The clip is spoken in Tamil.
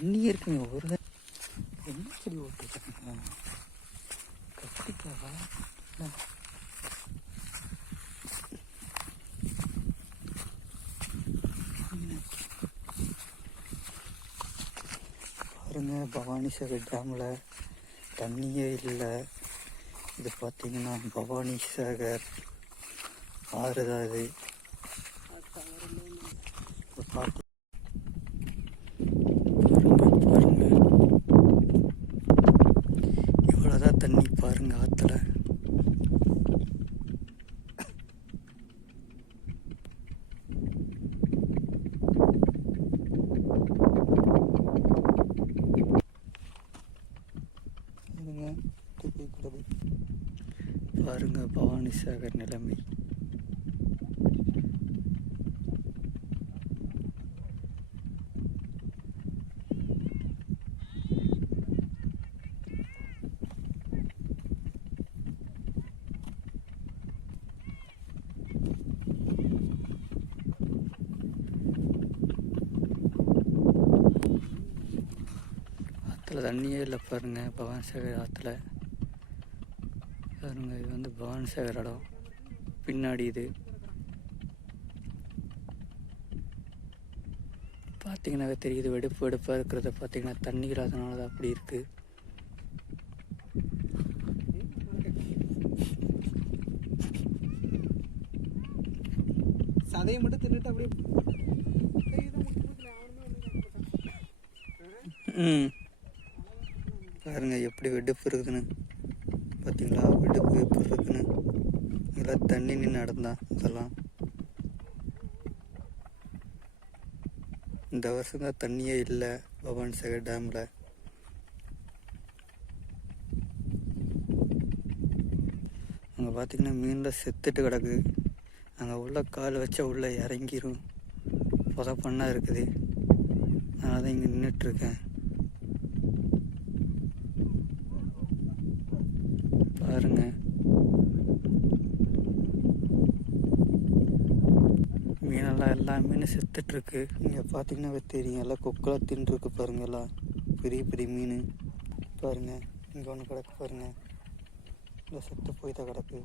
தண்ணி இருக்குங்க. ஒரு என்ன செடி ஓட்டுருக்காங்க? கத்திரிக்காவா? பாருங்க, பவானிசாகர் டேமில் தண்ணியே இல்லை. இது பார்த்தீங்கன்னா பவானிசாகர் ஆறு தான். இது பார்த்து பாருங்க, இவ்வளோதான் தண்ணி பாருங்க ஆற்றுல. பாருங்க பவானிசாகர் நிலைமை. ஆற்றுல தண்ணியே இல்லை பாருங்க, பவானிசாகர் ஆற்றுல பாருங்க. இது வந்து பவானிசாகர் இடம் பின்னாடி. இது பார்த்தீங்கன்னாவே தெரியுது, வெடுப்பு வெடுப்பாக இருக்கிறத பார்த்தீங்கன்னா தண்ணி இல்லாதனால தான் அப்படி இருக்குது. சதையை மட்டும் தின்னுட்டு அப்படியே பாருங்க எப்படி வெடுப்பு இருக்குதுன்னு. பார்த்தீங்களா வெடுப்பு எப்படி இருக்குன்னு? இதெல்லாம் தண்ணி நின்று நடந்தான். இதெல்லாம் இந்த வருஷம் தான் தண்ணியே இல்லை பவானிசாகர் டேமில். அங்கே பார்த்தீங்கன்னா மீனில் செத்துட்டு கிடக்கு. அங்கே உள்ள கால் வச்சா உள்ளே இறங்கிரும். புதப்பண்ணா இருக்குது. அதனால தான் இங்கே நின்றுட்டுருக்கேன். பாருங்க, மீனெல்லாம் எல்லா மீனும் செத்துட்ருக்கு. இங்கே பார்த்தீங்கன்னா தெரியும், எல்லாம் கொக்கெல்லாம் தின்றுருக்கு பாருங்க. எல்லாம் பெரிய பெரிய மீன் பாருங்க. இங்கே ஒன்று கிடக்கு பாருங்க, இல்லை செத்து போய் தான் கிடக்கு.